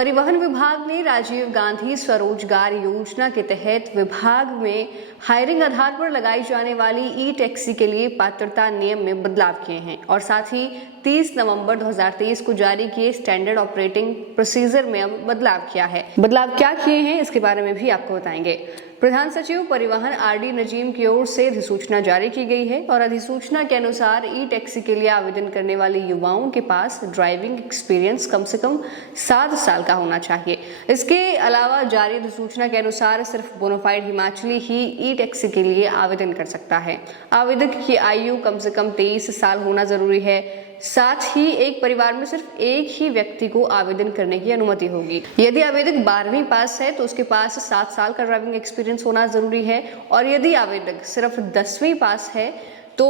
परिवहन विभाग ने राजीव गांधी स्वरोजगार योजना के तहत विभाग में हायरिंग आधार पर लगाई जाने वाली ई टैक्सी के लिए पात्रता नियम में बदलाव किए हैं और साथ ही 30 नवंबर 2023 को जारी किए स्टैंडर्ड ऑपरेटिंग प्रोसीजर में अब बदलाव किया है। बदलाव क्या किए हैं इसके बारे में भी आपको बताएंगे। प्रधान सचिव परिवहन आरडी नजीम की ओर से अधिसूचना जारी की गई है और अधिसूचना के अनुसार ई टैक्सी के लिए आवेदन करने वाले युवाओं के पास ड्राइविंग एक्सपीरियंस कम से कम 7 साल का होना चाहिए। इसके अलावा जारी अधिसूचना के अनुसार सिर्फ बोनाफाइड हिमाचली ही ई टैक्सी के लिए आवेदन कर सकता है। आवेदक की आयु कम से कम 23 साल होना जरूरी है। साथ ही एक परिवार में सिर्फ एक ही व्यक्ति को आवेदन करने की अनुमति होगी। यदि आवेदक 12वीं पास है तो उसके पास 7 साल का ड्राइविंग एक्सपीरियंस होना जरूरी है और यदि आवेदक सिर्फ 10वीं पास है तो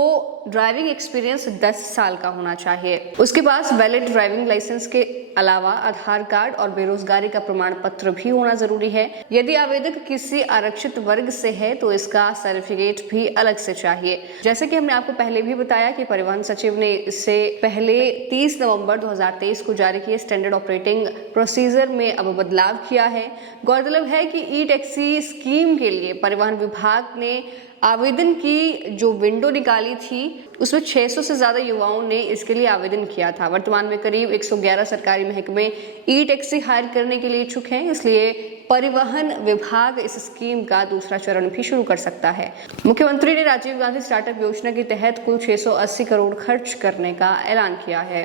ड्राइविंग एक्सपीरियंस 10 साल का होना चाहिए। उसके पास वैलिड ड्राइविंग लाइसेंस के अलावा आधार कार्ड और बेरोजगारी का प्रमाण पत्र भी होना जरूरी है। यदि आवेदक किसी आरक्षित वर्ग से है तो इसका सर्टिफिकेट भी अलग से चाहिए। जैसे कि हमने आपको पहले भी बताया कि परिवहन सचिव ने इससे पहले 30 नवंबर 2023 को जारी किए स्टैंडर्ड ऑपरेटिंग प्रोसीजर में अब बदलाव किया है। गौरतलब है कि ई टैक्सी स्कीम के लिए परिवहन विभाग ने आवेदन की जो विंडो निकाली थी उसमें 600 से ज्यादा युवाओं ने इसके लिए आवेदन किया था। वर्तमान में करीब 111 सरकारी महकमे ई टैक्सी हायर करने के लिए इच्छुक हैं, इसलिए परिवहन विभाग इस स्कीम का दूसरा चरण भी शुरू कर सकता है। मुख्यमंत्री ने राजीव गांधी स्टार्टअप योजना के तहत कुल 680 करोड़ खर्च करने का ऐलान किया है।